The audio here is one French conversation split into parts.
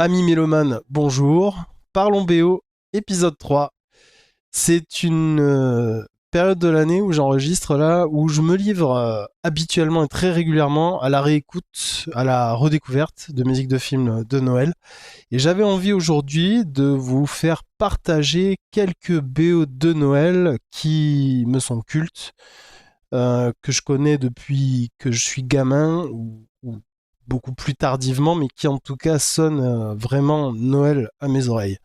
Amis mélomanes, bonjour. Parlons BO, épisode 3. C'est une période de l'année où j'enregistre là, où je me livre habituellement et très régulièrement à la réécoute, à la redécouverte de musique de films de Noël. Et j'avais envie aujourd'hui de vous faire partager quelques BO de Noël qui me sont cultes, que je connais depuis que je suis gamin ou beaucoup plus tardivement, mais qui en tout cas sonnent vraiment Noël à mes oreilles.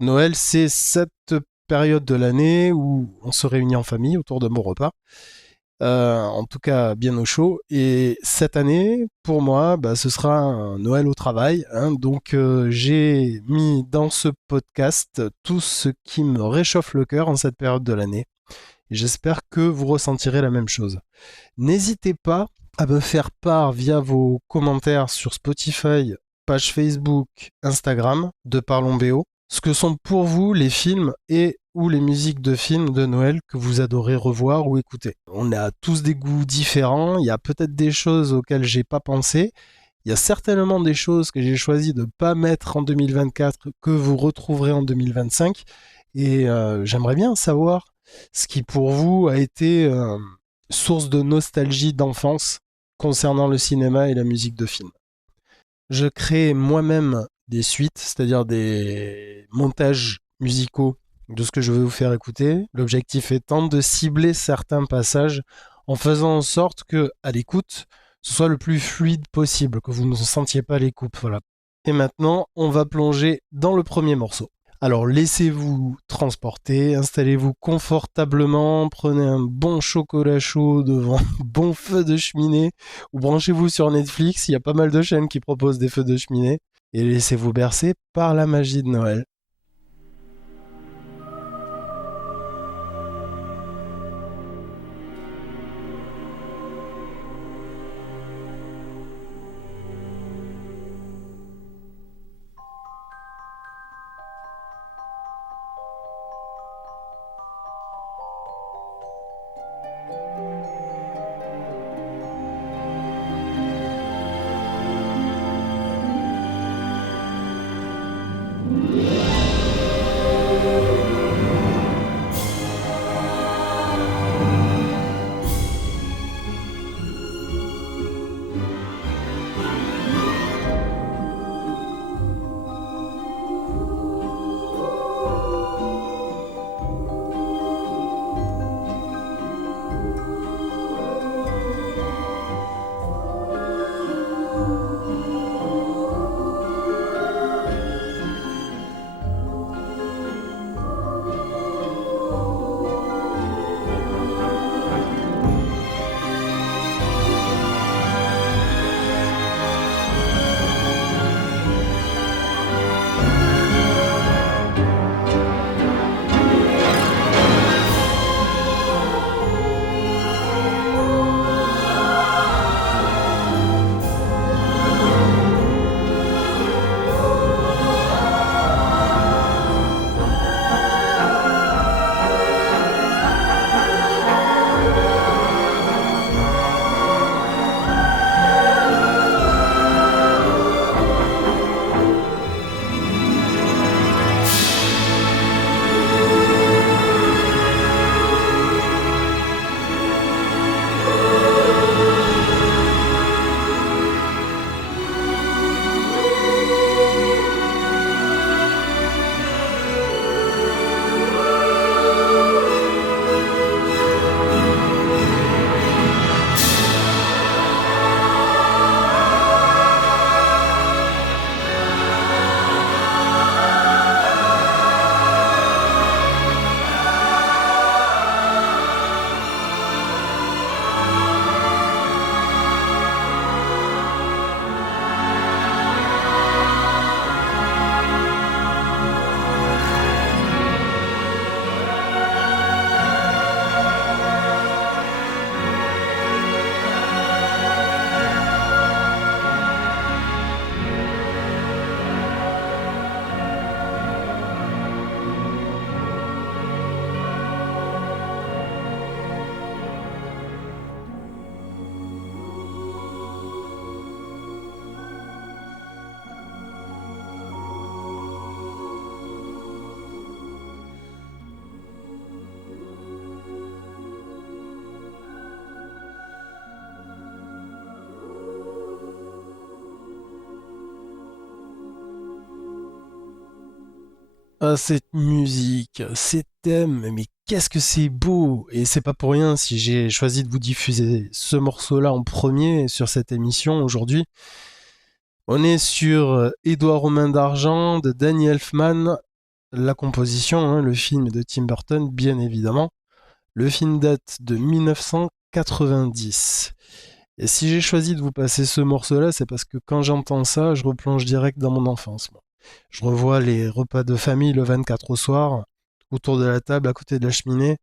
Noël, c'est cette période de l'année où on se réunit en famille autour de mon repas, en tout cas bien au chaud. Et cette année, pour moi, ce sera un Noël au travail, hein. Donc j'ai mis dans ce podcast tout ce qui me réchauffe le cœur en cette période de l'année. Et j'espère que vous ressentirez la même chose. N'hésitez pas à me faire part via vos commentaires sur Spotify, page Facebook, Instagram de Parlons BO, ce que sont pour vous les films et ou les musiques de films de Noël que vous adorez revoir ou écouter. On a tous des goûts différents, il y a peut-être des choses auxquelles j'ai pas pensé, il y a certainement des choses que j'ai choisi de ne pas mettre en 2024 que vous retrouverez en 2025 et j'aimerais bien savoir ce qui pour vous a été source de nostalgie d'enfance concernant le cinéma et la musique de film. Je crée moi-même des suites, c'est-à-dire des montages musicaux de ce que je veux vous faire écouter. L'objectif étant de cibler certains passages en faisant en sorte que, à l'écoute, ce soit le plus fluide possible, que vous ne sentiez pas les coupes. Voilà. Et maintenant, on va plonger dans le premier morceau. Alors laissez-vous transporter, installez-vous confortablement, prenez un bon chocolat chaud devant un bon feu de cheminée ou branchez-vous sur Netflix, il y a pas mal de chaînes qui proposent des feux de cheminée et laissez-vous bercer par la magie de Noël. Ah, cette musique, ces thèmes, mais qu'est-ce que c'est beau! Et c'est pas pour rien si j'ai choisi de vous diffuser ce morceau-là en premier sur cette émission aujourd'hui. On est sur Édouard aux mains d'argent de Danny Elfman, la composition, hein, le film est de Tim Burton, bien évidemment. Le film date de 1990. Et si j'ai choisi de vous passer ce morceau-là, c'est parce que quand j'entends ça, je replonge direct dans mon enfance. Moi. Je revois les repas de famille le 24 au soir, autour de la table, à côté de la cheminée.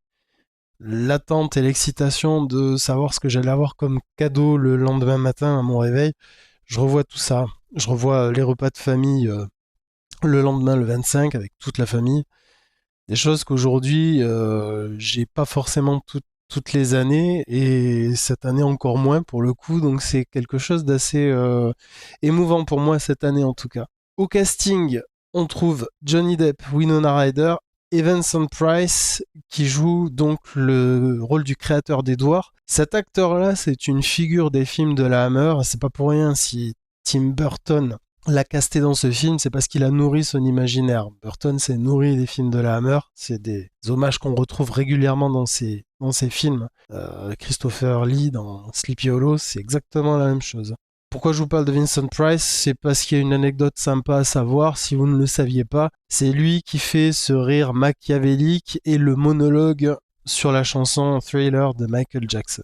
L'attente et l'excitation de savoir ce que j'allais avoir comme cadeau le lendemain matin à mon réveil. Je revois tout ça. Je revois les repas de famille le lendemain, le 25, avec toute la famille. Des choses qu'aujourd'hui, j'ai pas forcément toutes les années, et cette année encore moins pour le coup, donc c'est quelque chose d'assez émouvant pour moi cette année en tout cas. Au casting, on trouve Johnny Depp, Winona Ryder et Vincent Price qui joue donc le rôle du créateur d'Edward. Cet acteur-là, c'est une figure des films de la Hammer, c'est pas pour rien si Tim Burton l'a casté dans ce film, c'est parce qu'il a nourri son imaginaire. Burton s'est nourri des films de la Hammer, c'est des hommages qu'on retrouve régulièrement dans ses films. Christopher Lee dans Sleepy Hollow, c'est exactement la même chose. Pourquoi je vous parle de Vincent Price? C'est parce qu'il y a une anecdote sympa à savoir, si vous ne le saviez pas. C'est lui qui fait ce rire machiavélique et le monologue sur la chanson Thriller de Michael Jackson.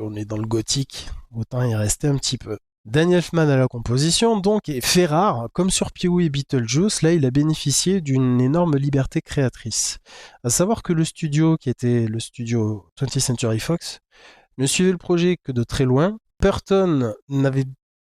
On est dans le gothique, autant y rester un petit peu. Danny Elfman à la composition, donc, et fait rare, comme sur Pee-wee et Beetlejuice, là il a bénéficié d'une énorme liberté créatrice. À savoir que le studio, qui était le studio 20th Century Fox, ne suivait le projet que de très loin. Burton n'avait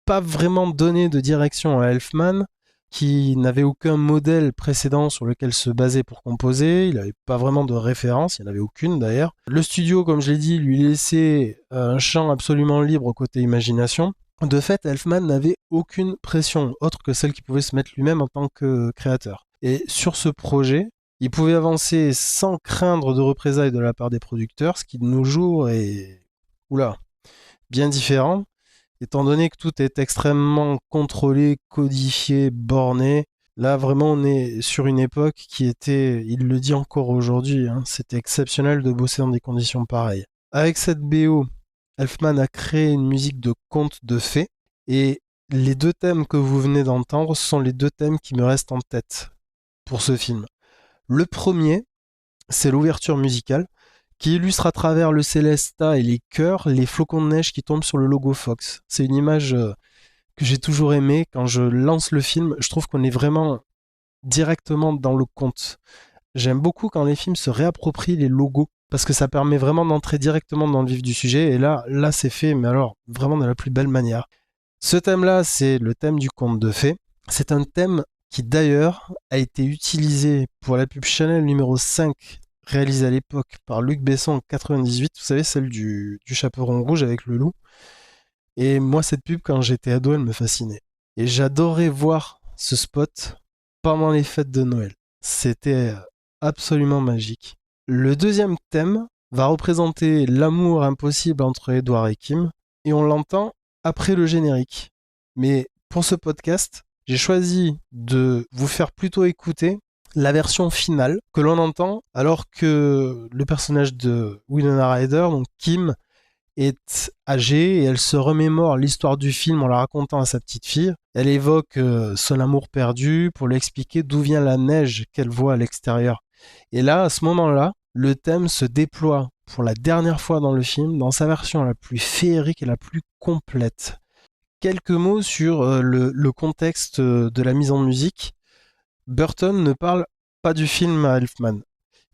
pas vraiment donné de direction à Elfman, qui n'avait aucun modèle précédent sur lequel se baser pour composer, il n'avait pas vraiment de référence, il n'y en avait aucune d'ailleurs. Le studio, comme je l'ai dit, lui laissait un champ absolument libre côté imagination. De fait, Elfman n'avait aucune pression autre que celle qu'il pouvait se mettre lui-même en tant que créateur. Et sur ce projet, il pouvait avancer sans craindre de représailles de la part des producteurs, ce qui de nos jours est bien différent, étant donné que tout est extrêmement contrôlé, codifié, borné. Là, vraiment, on est sur une époque qui était, il le dit encore aujourd'hui, hein, c'était exceptionnel de bosser dans des conditions pareilles. Avec cette BO, Elfman a créé une musique de conte de fées, et les deux thèmes que vous venez d'entendre sont les deux thèmes qui me restent en tête pour ce film. Le premier, c'est l'ouverture musicale, qui illustre à travers le Célestat et les chœurs les flocons de neige qui tombent sur le logo Fox. C'est une image que j'ai toujours aimée. Quand je lance le film, je trouve qu'on est vraiment directement dans le conte. J'aime beaucoup quand les films se réapproprient les logos, parce que ça permet vraiment d'entrer directement dans le vif du sujet, et là c'est fait, mais alors vraiment de la plus belle manière. Ce thème-là, c'est le thème du conte de fées. C'est un thème qui d'ailleurs a été utilisé pour la pub Chanel numéro 5, réalisée à l'époque par Luc Besson en 98, vous savez, celle du chaperon rouge avec le loup. Et moi, cette pub, quand j'étais ado, elle me fascinait. Et j'adorais voir ce spot pendant les fêtes de Noël. C'était absolument magique. Le deuxième thème va représenter l'amour impossible entre Edward et Kim, et on l'entend après le générique. Mais pour ce podcast, j'ai choisi de vous faire plutôt écouter la version finale que l'on entend alors que le personnage de Winona Ryder, donc Kim, est âgée et elle se remémore l'histoire du film en la racontant à sa petite fille. Elle évoque son amour perdu pour lui expliquer d'où vient la neige qu'elle voit à l'extérieur. Et là, à ce moment-là, le thème se déploie pour la dernière fois dans le film, dans sa version la plus féerique et la plus complète. Quelques mots sur le contexte de la mise en musique. Burton ne parle pas du film à Elfman.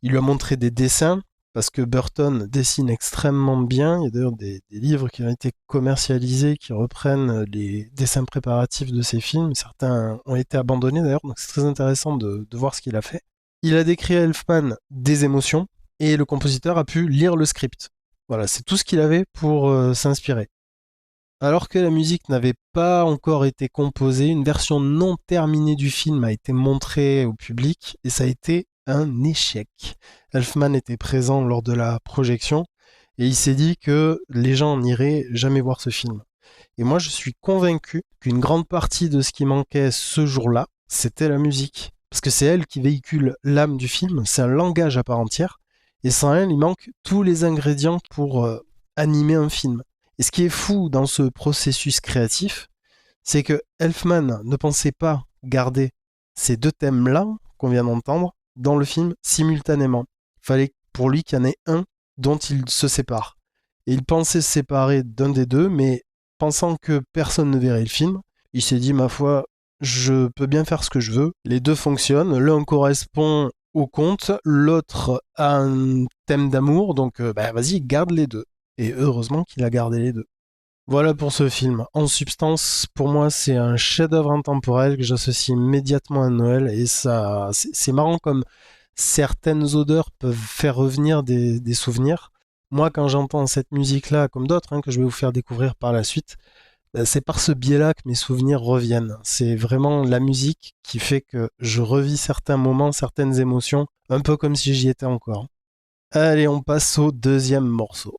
Il lui a montré des dessins, parce que Burton dessine extrêmement bien. Il y a d'ailleurs des livres qui ont été commercialisés qui reprennent les dessins préparatifs de ses films. Certains ont été abandonnés d'ailleurs, donc c'est très intéressant de voir ce qu'il a fait. Il a décrit à Elfman des émotions, et le compositeur a pu lire le script. Voilà, c'est tout ce qu'il avait pour s'inspirer. Alors que la musique n'avait pas encore été composée, une version non terminée du film a été montrée au public, et ça a été un échec. Elfman était présent lors de la projection, et il s'est dit que les gens n'iraient jamais voir ce film. Et moi, je suis convaincu qu'une grande partie de ce qui manquait ce jour-là, c'était la musique. parce que c'est elle qui véhicule l'âme du film, c'est un langage à part entière, et sans elle, il manque tous les ingrédients pour animer un film. Et ce qui est fou dans ce processus créatif, c'est que Elfman ne pensait pas garder ces deux thèmes-là qu'on vient d'entendre dans le film simultanément. Il fallait pour lui qu'il y en ait un dont il se sépare. Et il pensait se séparer d'un des deux, mais pensant que personne ne verrait le film, il s'est dit, ma foi, je peux bien faire ce que je veux. Les deux fonctionnent. L'un correspond au conte, l'autre a un thème d'amour, donc bah, vas-y, garde les deux. Et heureusement qu'il a gardé les deux. Voilà pour ce film. En substance, pour moi, c'est un chef-d'œuvre intemporel que j'associe immédiatement à Noël. Et ça, c'est marrant comme certaines odeurs peuvent faire revenir des souvenirs. Moi, quand j'entends cette musique-là, comme d'autres que je vais vous faire découvrir par la suite, c'est par ce biais-là que mes souvenirs reviennent. C'est vraiment la musique qui fait que je revis certains moments, certaines émotions, un peu comme si j'y étais encore. Allez, on passe au deuxième morceau.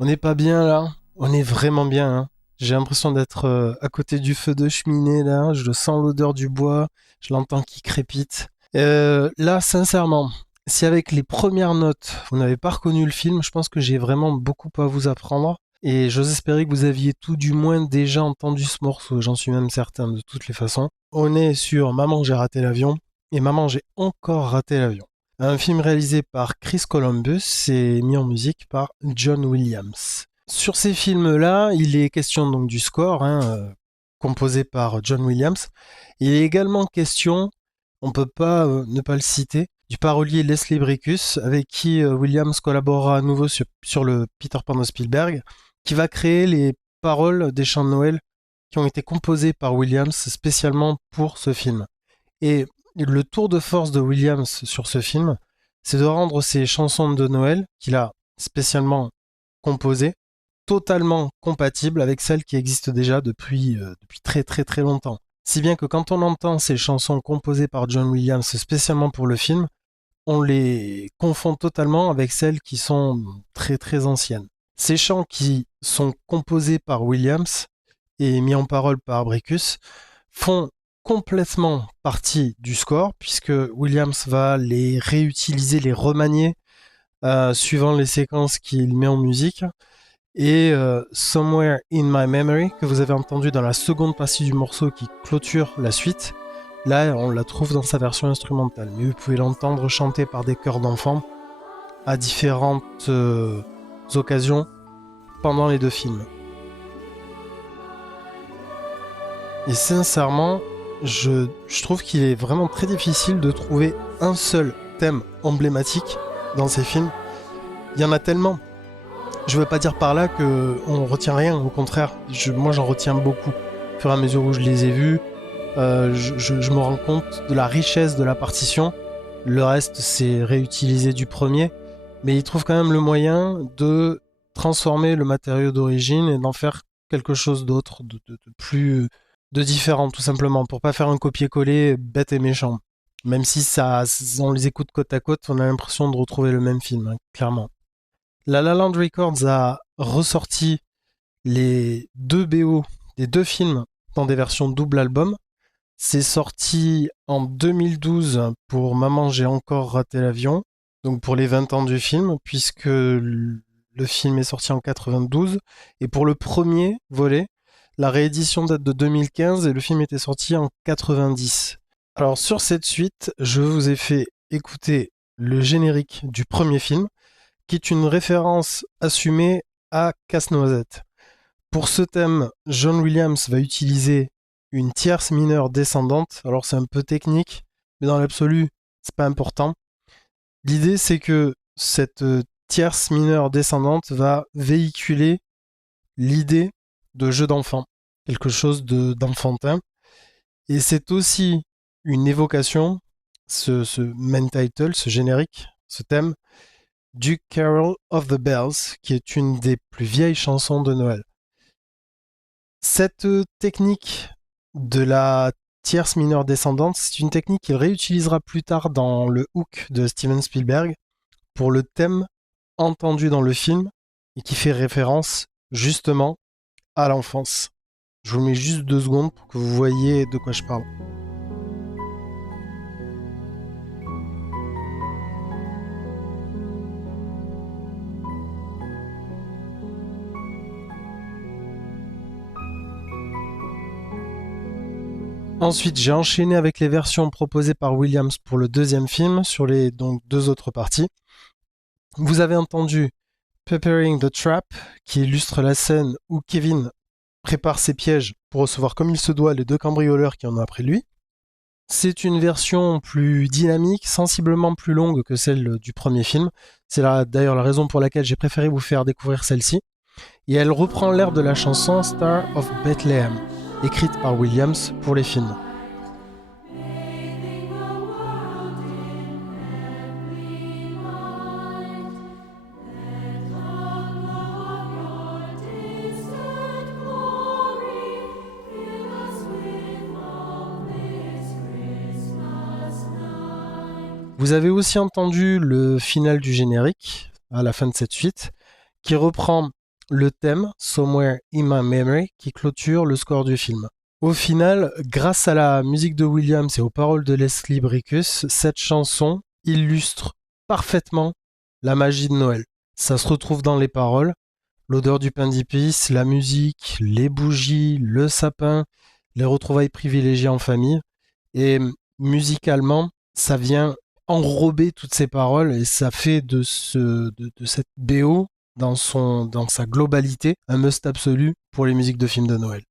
On n'est pas bien là. On est vraiment bien, hein. J'ai l'impression d'être à côté du feu de cheminée là. Je sens l'odeur du bois. Je l'entends qui crépite. Là, sincèrement, si avec les premières notes, vous n'avez pas reconnu le film, je pense que j'ai vraiment beaucoup à vous apprendre. Et j'ose espérer que vous aviez tout du moins déjà entendu ce morceau. J'en suis même certain de toutes les façons. On est sur Maman, j'ai raté l'avion et Maman, j'ai encore raté l'avion. Un film réalisé par Chris Columbus et mis en musique par John Williams. Sur ces films-là, il est question donc du score, composé par John Williams. Il est également question, on ne peut pas ne pas le citer, du parolier Leslie Bricus, avec qui Williams collaborera à nouveau sur le Peter Pan de Spielberg, qui va créer les paroles des chants de Noël qui ont été composés par Williams spécialement pour ce film. Et le tour de force de Williams sur ce film, c'est de rendre ces chansons de Noël, qu'il a spécialement composées, totalement compatibles avec celles qui existent déjà depuis très très très longtemps. Si bien que quand on entend ces chansons composées par John Williams spécialement pour le film, on les confond totalement avec celles qui sont très très anciennes. Ces chants qui sont composés par Williams et mis en parole par Bricus font complètement partie du score puisque Williams va les réutiliser, les remanier suivant les séquences qu'il met en musique. Et Somewhere in My Memory, que vous avez entendu dans la seconde partie du morceau qui clôture la suite, là on la trouve dans sa version instrumentale. Mais vous pouvez l'entendre chanter par des chœurs d'enfants à différentes occasions pendant les deux films. Et sincèrement, je trouve qu'il est vraiment très difficile de trouver un seul thème emblématique dans ces films. Il y en a tellement. Je veux pas dire par là qu'on retient rien, au contraire, moi j'en retiens beaucoup. Au fur et à mesure où je les ai vus, je me rends compte de la richesse de la partition. Le reste, c'est réutilisé du premier, mais ils trouvent quand même le moyen de transformer le matériau d'origine et d'en faire quelque chose d'autre, de plus de différent, tout simplement, pour pas faire un copier-coller bête et méchant. Même si on les écoute côte à côte, on a l'impression de retrouver le même film, hein, clairement. La La Land Records a ressorti les deux BO des deux films dans des versions double album. C'est sorti en 2012 pour Maman, j'ai encore raté l'avion, donc pour les 20 ans du film, puisque le film est sorti en 92. Et pour le premier volet, la réédition date de 2015 et le film était sorti en 90. Alors sur cette suite, je vous ai fait écouter le générique du premier film, qui est une référence assumée à Casse-Noisette. Pour ce thème, John Williams va utiliser une tierce mineure descendante. Alors c'est un peu technique, mais dans l'absolu, c'est pas important. L'idée c'est que cette tierce mineure descendante va véhiculer l'idée de jeu d'enfant, quelque chose d'enfantin. Et c'est aussi une évocation, ce main title, ce générique, ce thème, du Carol of the Bells, qui est une des plus vieilles chansons de Noël. Cette technique de la tierce mineure descendante, c'est une technique qu'il réutilisera plus tard dans le Hook de Steven Spielberg pour le thème entendu dans le film et qui fait référence justement à l'enfance. Je vous mets juste 2 secondes pour que vous voyez de quoi je parle. Ensuite, j'ai enchaîné avec les versions proposées par Williams pour le deuxième film sur les donc 2 autres parties. Vous avez entendu Preparing the Trap, qui illustre la scène où Kevin prépare ses pièges pour recevoir comme il se doit les 2 cambrioleurs qui en ont après lui. C'est une version plus dynamique, sensiblement plus longue que celle du premier film. C'est d'ailleurs la raison pour laquelle j'ai préféré vous faire découvrir celle-ci. Et elle reprend l'air de la chanson Star of Bethlehem, écrite par Williams pour les films. Vous avez aussi entendu le final du générique, à la fin de cette suite, qui reprend le thème Somewhere in My Memory qui clôture le score du film. Au final, grâce à la musique de Williams et aux paroles de Leslie Bricus, cette chanson illustre parfaitement la magie de Noël. Ça se retrouve dans les paroles, l'odeur du pain d'épices, la musique, les bougies, le sapin, les retrouvailles privilégiées en famille. Et musicalement, ça vient enrober toutes ces paroles et ça fait de cette BO dans sa globalité un must absolu pour les musiques de films de Noël.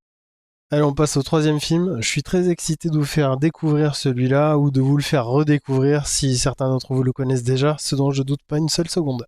Allez, on passe au troisième film. Je suis très excité de vous faire découvrir celui-là ou de vous le faire redécouvrir si certains d'entre vous le connaissent déjà, ce dont je doute pas une seule seconde.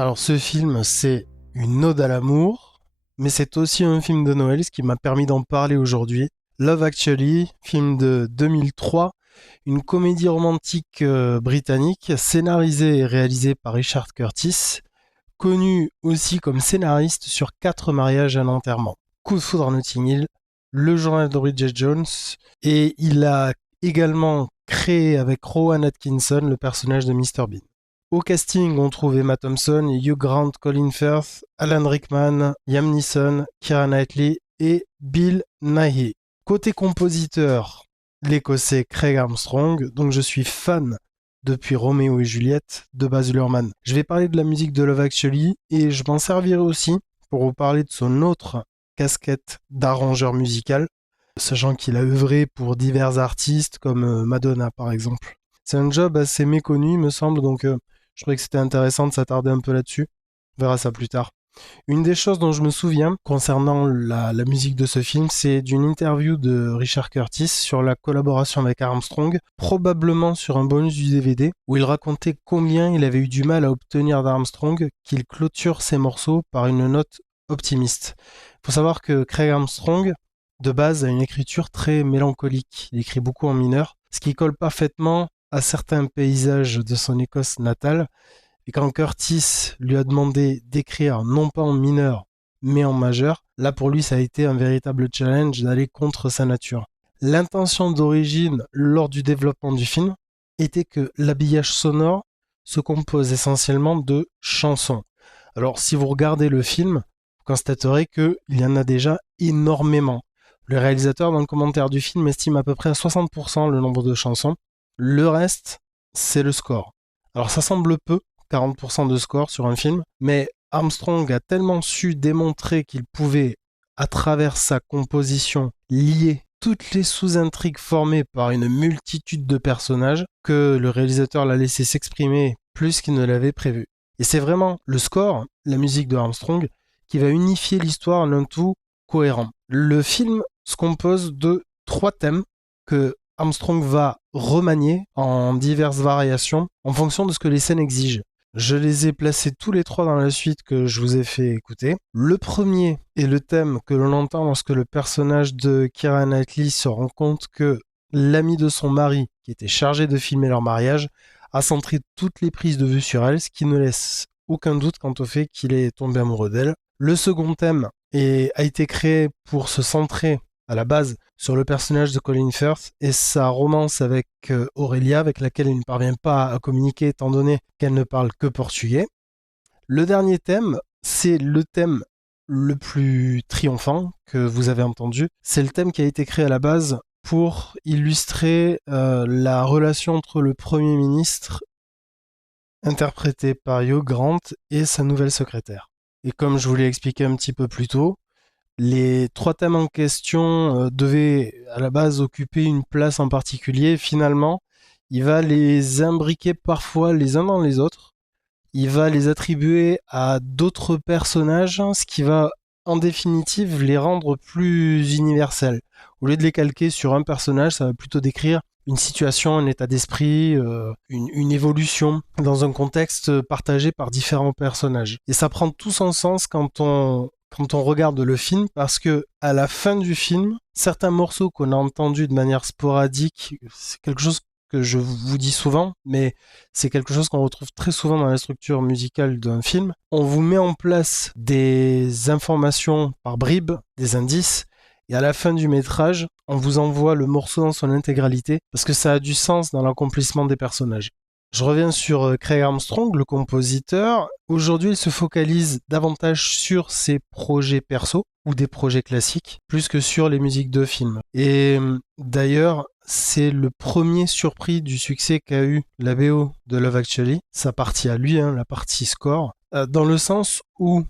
Alors ce film, c'est une ode à l'amour, mais c'est aussi un film de Noël, ce qui m'a permis d'en parler aujourd'hui. Love Actually, film de 2003, une comédie romantique britannique, scénarisée et réalisée par Richard Curtis, connu aussi comme scénariste sur 4 mariages et un enterrement. Coup de foudre à Notting Hill, Le journal de Bridget Jones, et il a également créé avec Rowan Atkinson le personnage de Mr. Bean. Au casting, on trouve Emma Thompson, Hugh Grant, Colin Firth, Alan Rickman, Liam Neeson, Keira Knightley et Bill Nighy. Côté compositeur, l'Écossais Craig Armstrong, donc je suis fan depuis Roméo et Juliette de Baz Luhrmann. Je vais parler de la musique de Love Actually et je m'en servirai aussi pour vous parler de son autre casquette d'arrangeur musical, sachant qu'il a œuvré pour divers artistes comme Madonna par exemple. C'est un job assez méconnu, il me semble, donc je trouvais que c'était intéressant de s'attarder un peu là-dessus. On verra ça plus tard. Une des choses dont je me souviens concernant la musique de ce film, c'est d'une interview de Richard Curtis sur la collaboration avec Armstrong, probablement sur un bonus du DVD, où il racontait combien il avait eu du mal à obtenir d'Armstrong qu'il clôture ses morceaux par une note optimiste. Il faut savoir que Craig Armstrong, de base, a une écriture très mélancolique. Il écrit beaucoup en mineur, ce qui colle parfaitement à certains paysages de son Écosse natale. Et quand Curtis lui a demandé d'écrire non pas en mineur, mais en majeur, là pour lui ça a été un véritable challenge d'aller contre sa nature. L'intention d'origine lors du développement du film était que l'habillage sonore se compose essentiellement de chansons. Alors si vous regardez le film, vous constaterez qu'il y en a déjà énormément. Le réalisateur dans le commentaire du film estime à peu près à 60% le nombre de chansons. Le reste, c'est le score. Alors ça semble peu, 40% de score sur un film, mais Armstrong a tellement su démontrer qu'il pouvait, à travers sa composition, lier toutes les sous-intrigues formées par une multitude de personnages que le réalisateur l'a laissé s'exprimer plus qu'il ne l'avait prévu. Et c'est vraiment le score, la musique de Armstrong, qui va unifier l'histoire en un tout cohérent. Le film se compose de 3 thèmes que Armstrong va remanier en diverses variations en fonction de ce que les scènes exigent. Je les ai placés tous les 3 dans la suite que je vous ai fait écouter. Le premier est le thème que l'on entend lorsque le personnage de Keira Knightley se rend compte que l'ami de son mari, qui était chargé de filmer leur mariage, a centré toutes les prises de vue sur elle, ce qui ne laisse aucun doute quant au fait qu'il est tombé amoureux d'elle. Le second thème a été créé pour se centrer à la base sur le personnage de Colin Firth et sa romance avec Aurelia, avec laquelle il ne parvient pas à communiquer étant donné qu'elle ne parle que portugais. Le dernier thème, c'est le thème le plus triomphant que vous avez entendu. C'est le thème qui a été créé à la base pour illustrer la relation entre le Premier ministre, interprété par Hugh Grant, et sa nouvelle secrétaire. Et comme je vous l'ai expliqué un petit peu plus tôt, les 3 thèmes en question devaient à la base occuper une place en particulier. Finalement, il va les imbriquer parfois les uns dans les autres. Il va les attribuer à d'autres personnages, ce qui va en définitive les rendre plus universels. Au lieu de les calquer sur un personnage, ça va plutôt décrire une situation, un état d'esprit, une évolution dans un contexte partagé par différents personnages. Et ça prend tout son sens quand on regarde le film, parce que à la fin du film, certains morceaux qu'on a entendus de manière sporadique, c'est quelque chose que je vous dis souvent, mais c'est quelque chose qu'on retrouve très souvent dans la structure musicale d'un film. On vous met en place des informations par bribes, des indices, et à la fin du métrage, on vous envoie le morceau dans son intégralité, parce que ça a du sens dans l'accomplissement des personnages. Je reviens sur Craig Armstrong, le compositeur. Aujourd'hui, il se focalise davantage sur ses projets perso ou des projets classiques, plus que sur les musiques de films. Et d'ailleurs, c'est le premier surpris du succès qu'a eu la BO de Love Actually, sa partie à lui, la partie score, dans le sens où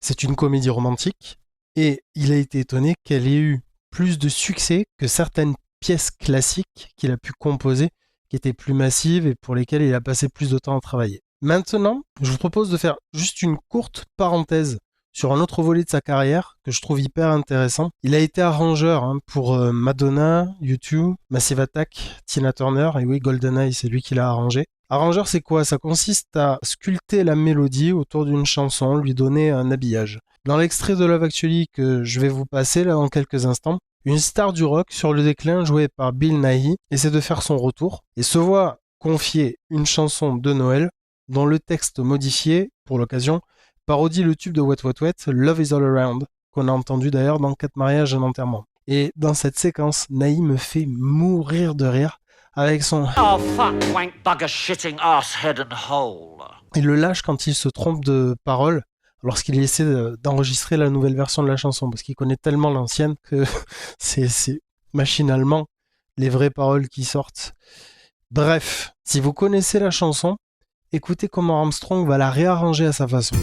c'est une comédie romantique, et il a été étonné qu'elle ait eu plus de succès que certaines pièces classiques qu'il a pu composer, qui étaient plus massives et pour lesquelles il a passé plus de temps à travailler. Maintenant, je vous propose de faire juste une courte parenthèse sur un autre volet de sa carrière que je trouve hyper intéressant. Il a été arrangeur pour Madonna, U2, Massive Attack, Tina Turner, et oui, GoldenEye, c'est lui qui l'a arrangé. Arrangeur, c'est quoi? Ça consiste à sculpter la mélodie autour d'une chanson, lui donner un habillage. Dans l'extrait de Love Actually que je vais vous passer là dans quelques instants, une star du rock sur le déclin jouée par Bill Nighy essaie de faire son retour et se voit confier une chanson de Noël dont le texte modifié, pour l'occasion, parodie le tube de Wet Wet Wet, Love is All Around, qu'on a entendu d'ailleurs dans 4 mariages et un enterrement. Et dans cette séquence, Nighy me fait mourir de rire avec son Oh fuck, wank, bugger, shitting, ass, head and hole. Il le lâche quand il se trompe de parole lorsqu'il essaie d'enregistrer la nouvelle version de la chanson parce qu'il connaît tellement l'ancienne que c'est machinalement les vraies paroles qui sortent. Bref, si vous connaissez la chanson, écoutez comment Armstrong va la réarranger à sa façon.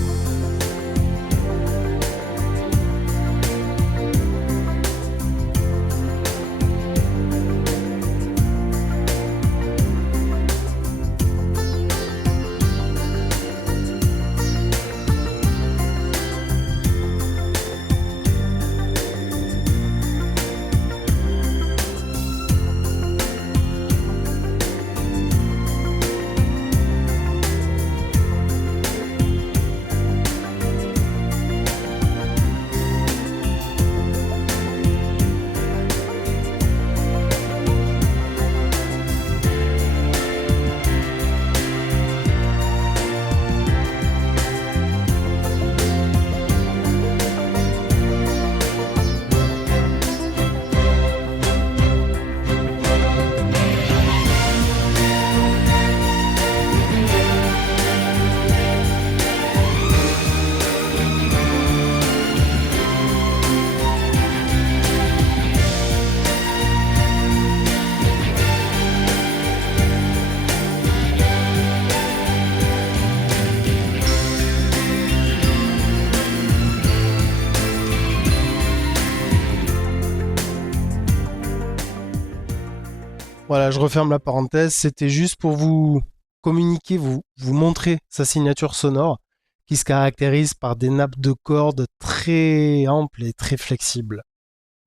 Voilà, je referme la parenthèse. C'était juste pour vous communiquer, vous montrer sa signature sonore qui se caractérise par des nappes de cordes très amples et très flexibles.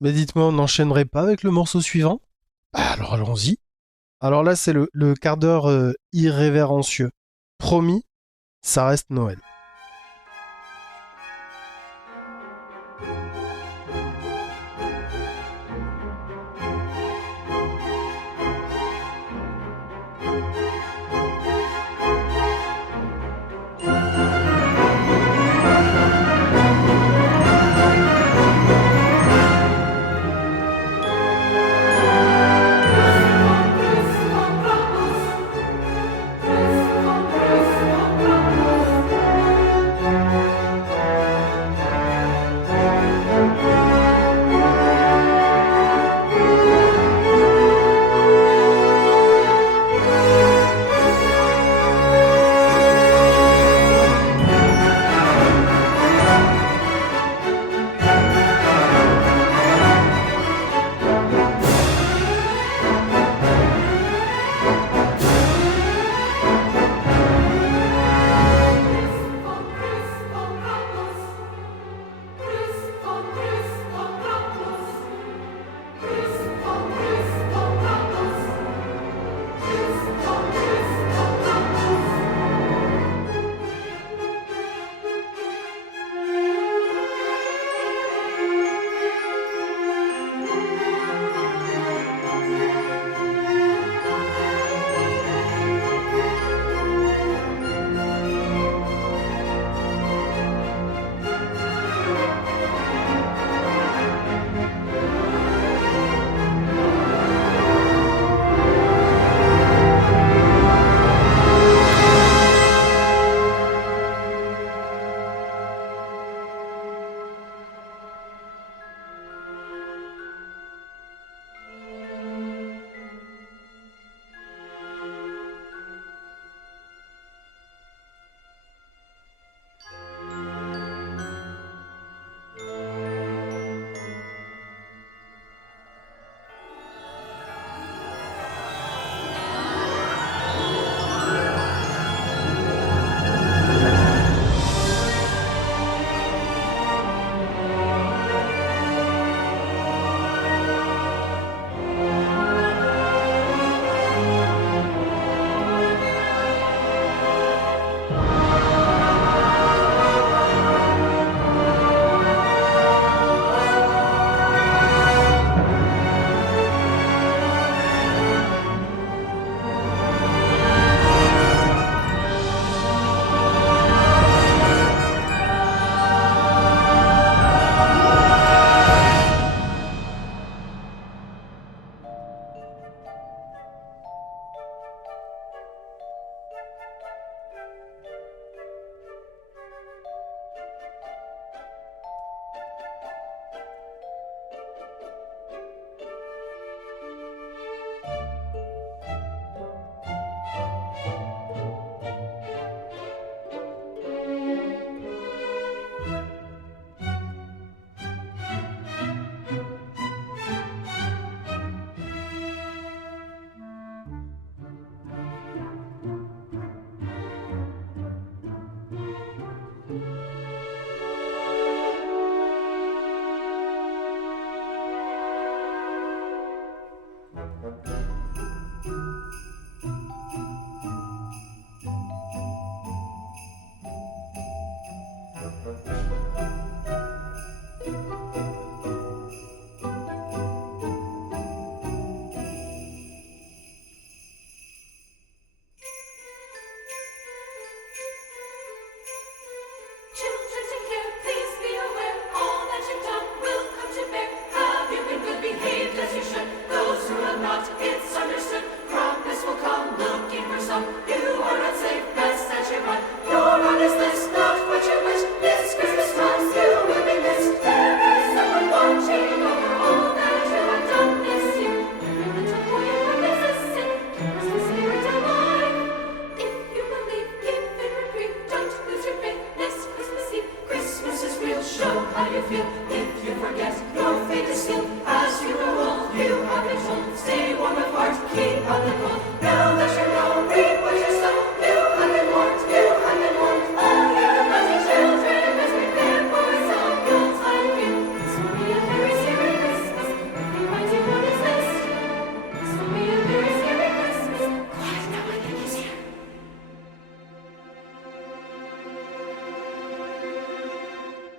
Mais dites-moi, on n'enchaînerait pas avec le morceau suivant? Bah alors allons-y. Alors là, c'est le quart d'heure irrévérencieux. Promis, ça reste Noël.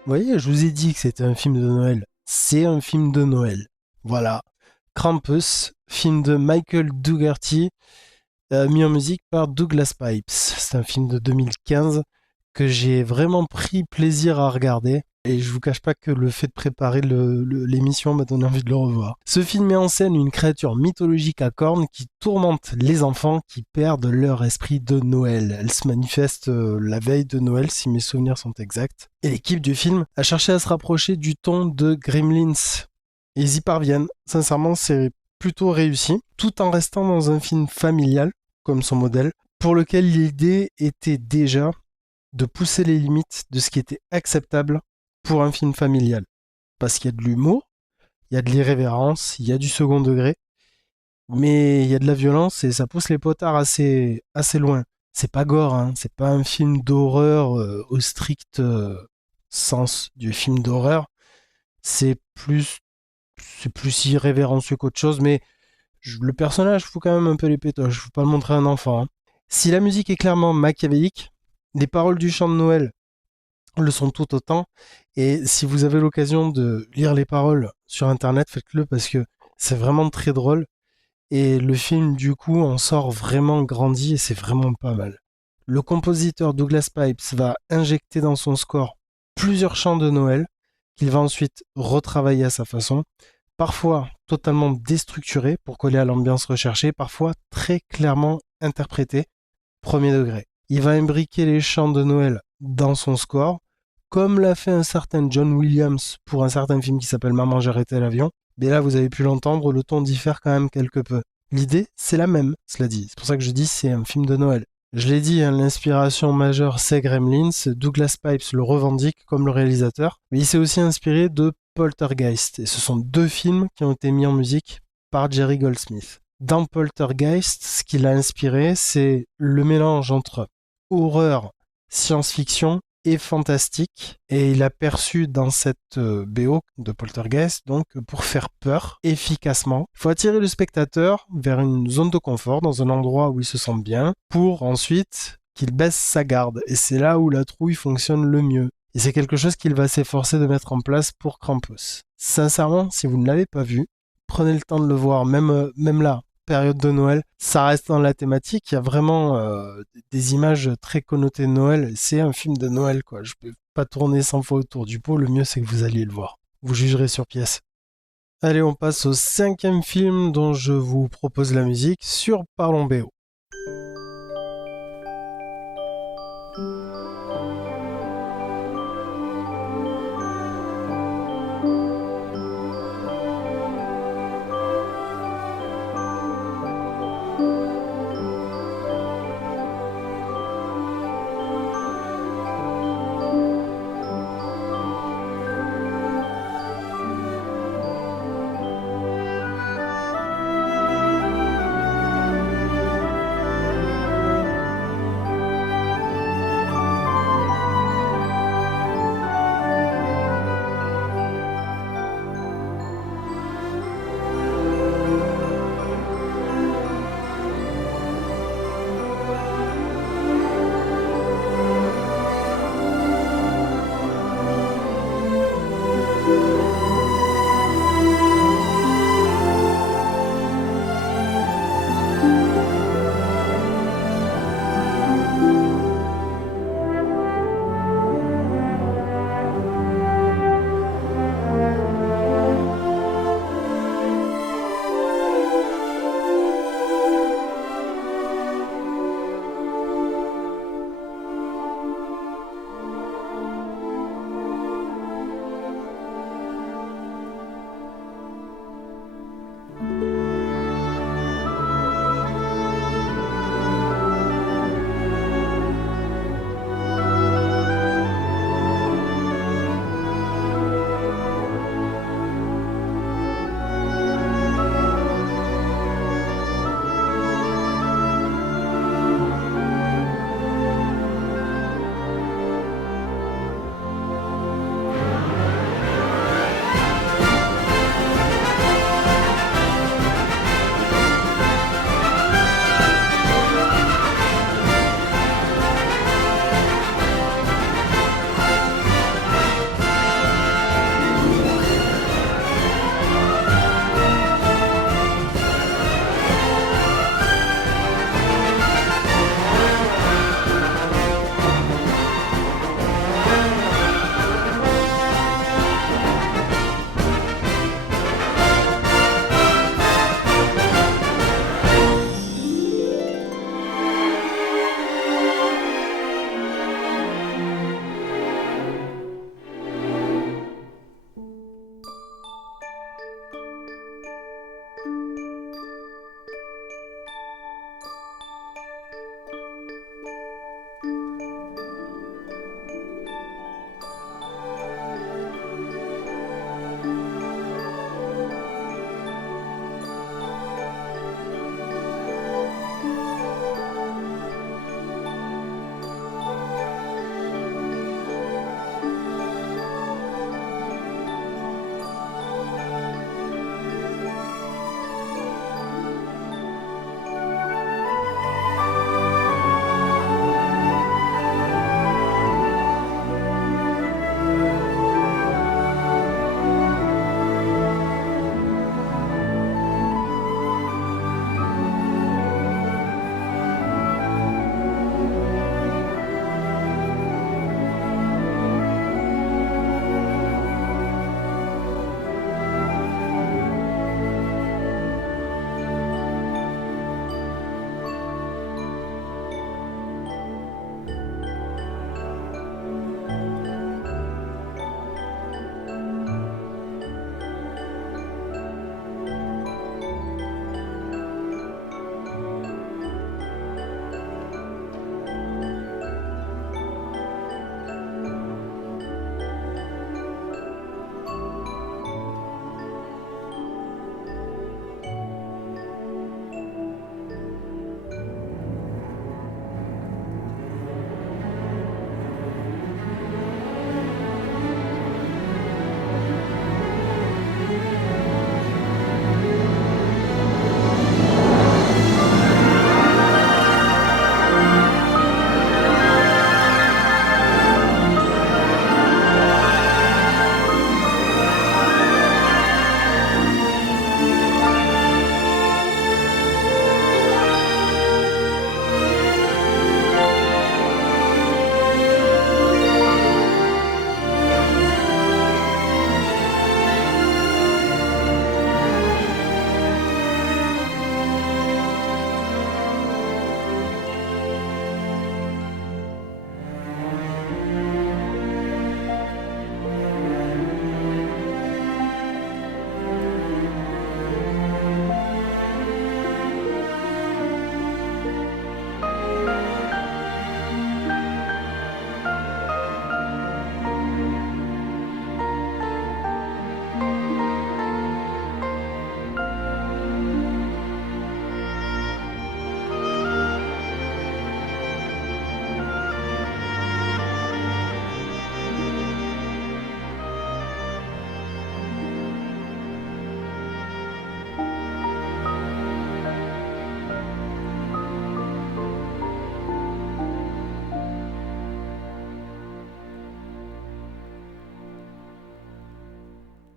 Vous voyez, je vous ai dit que c'était un film de Noël. C'est un film de Noël. Voilà. Krampus, film de Michael Dougherty, mis en musique par Douglas Pipes. C'est un film de 2015 que j'ai vraiment pris plaisir à regarder. Et je vous cache pas que le fait de préparer l'émission m'a donné envie de le revoir. Ce film met en scène une créature mythologique à cornes qui tourmente les enfants qui perdent leur esprit de Noël. Elle se manifeste la veille de Noël, si mes souvenirs sont exacts. Et l'équipe du film a cherché à se rapprocher du ton de Gremlins. Et ils y parviennent. Sincèrement, c'est plutôt réussi, tout en restant dans un film familial, comme son modèle, pour lequel l'idée était déjà de pousser les limites de ce qui était acceptable pour un film familial. Parce qu'il y a de l'humour, il y a de l'irrévérence, il y a du second degré, mais il y a de la violence et ça pousse les potards assez loin. C'est pas gore, hein, c'est pas un film d'horreur au strict sens du film d'horreur. C'est plus, c'est plus irrévérencieux qu'autre chose, mais le personnage fout quand même un peu les pétoches. Faut pas le montrer à un enfant. Hein. Si la musique est clairement machiavélique, les paroles du chant de Noël le sont tout autant. Et si vous avez l'occasion de lire les paroles sur internet, faites-le parce que c'est vraiment très drôle. Et le film, du coup, en sort vraiment grandi et c'est vraiment pas mal. Le compositeur Douglas Pipes va injecter dans son score plusieurs chants de Noël qu'il va ensuite retravailler à sa façon, parfois totalement déstructurés pour coller à l'ambiance recherchée, parfois très clairement interprétés, premier degré. Il va imbriquer les chants de Noël dans son score, comme l'a fait un certain John Williams pour un certain film qui s'appelle Maman j'ai arrêté l'avion. Mais là, vous avez pu l'entendre, le ton diffère quand même quelque peu. L'idée, c'est la même, cela dit. C'est pour ça que je dis c'est un film de Noël. Je l'ai dit, hein, l'inspiration majeure, c'est Gremlins. Douglas Pipes le revendique comme le réalisateur. Mais il s'est aussi inspiré de Poltergeist. Et ce sont deux films qui ont été mis en musique par Jerry Goldsmith. Dans Poltergeist, ce qui l'a inspiré, c'est le mélange entre horreur, science-fiction et fantastique. Et il a perçu dans cette BO de Poltergeist, donc pour faire peur efficacement, il faut attirer le spectateur vers une zone de confort, dans un endroit où il se sent bien, pour ensuite qu'il baisse sa garde. Et c'est là où la trouille fonctionne le mieux. Et c'est quelque chose qu'il va s'efforcer de mettre en place pour Krampus. Sincèrement, si vous ne l'avez pas vu, prenez le temps de le voir, même là, période de Noël, ça reste dans la thématique, il y a vraiment des images très connotées de Noël, c'est un film de Noël, quoi. Je peux pas tourner 100 fois autour du pot, le mieux c'est que vous alliez le voir. Vous jugerez sur pièce. Allez, on passe au 5e film dont je vous propose la musique sur Parlons BO.